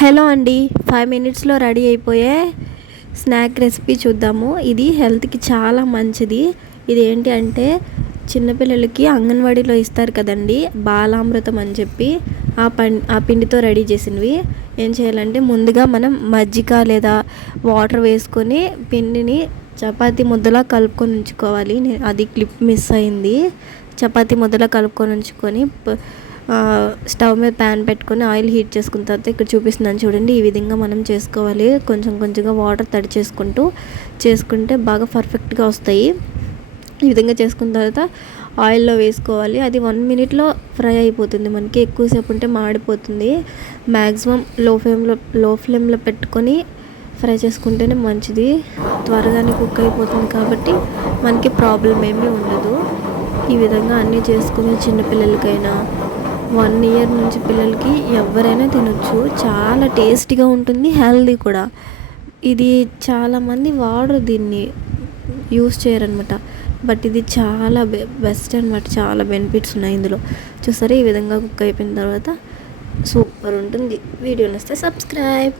Hello అండి, 5 మినిట్స్లో ready అయిపోయే స్నాక్ రెసిపీ చూద్దాము. ఇది హెల్త్కి చాలా మంచిది. ఇది ఏంటి అంటే చిన్నపిల్లలకి అంగన్వాడీలో ఇస్తారు కదండి, బాలామృతం అని చెప్పి ఆ పిండితో రెడీ చేసినవి. ఏం చేయాలంటే ముందుగా మనం మజ్జిగ లేదా వాటర్ వేసుకొని పిండిని చపాతీ ముద్దలా కలుపుకొని ఉంచుకోవాలి. అది క్లిప్ మిస్ అయింది. చపాతీ ముద్దలా కలుపుకొని ఉంచుకొని స్టవ్ మీద ప్యాన్ పెట్టుకొని ఆయిల్ హీట్ చేసుకున్న తర్వాత ఇక్కడ చూపిస్తున్నాను చూడండి, ఈ విధంగా మనం చేసుకోవాలి. కొంచెం కొంచెంగా వాటర్ తడి చేసుకుంటే బాగా పర్ఫెక్ట్గా వస్తాయి. ఈ విధంగా చేసుకున్న తర్వాత ఆయిల్లో వేసుకోవాలి. అది 1 మినిట్లో ఫ్రై అయిపోతుంది. మనకి ఎక్కువసేపు ఉంటే మాడిపోతుంది. మ్యాక్సిమం లో ఫ్లేమ్లో పెట్టుకొని ఫ్రై చేసుకుంటేనే మంచిది. త్వరగానే కుక్ అయిపోతుంది కాబట్టి మనకి ప్రాబ్లం ఏమీ ఉండదు. ఈ విధంగా అన్నీ చేసుకుని చిన్నపిల్లలకైనా 1 ఇయర్ నుంచి పిల్లలకి ఎవరైనా తినొచ్చు. చాలా టేస్టీగా ఉంటుంది, హెల్దీ కూడా. ఇది చాలామంది వాడరు, దీన్ని యూస్ చేయరనమాట. బట్ ఇది చాలా బెస్ట్ అనమాట. చాలా బెనిఫిట్స్ ఉన్నాయి ఇందులో. చూసారా, ఈ విధంగా కుక్ అయిపోయిన తర్వాత సూపర్ ఉంటుంది. వీడియో నచ్చితే సబ్స్క్రైబ్.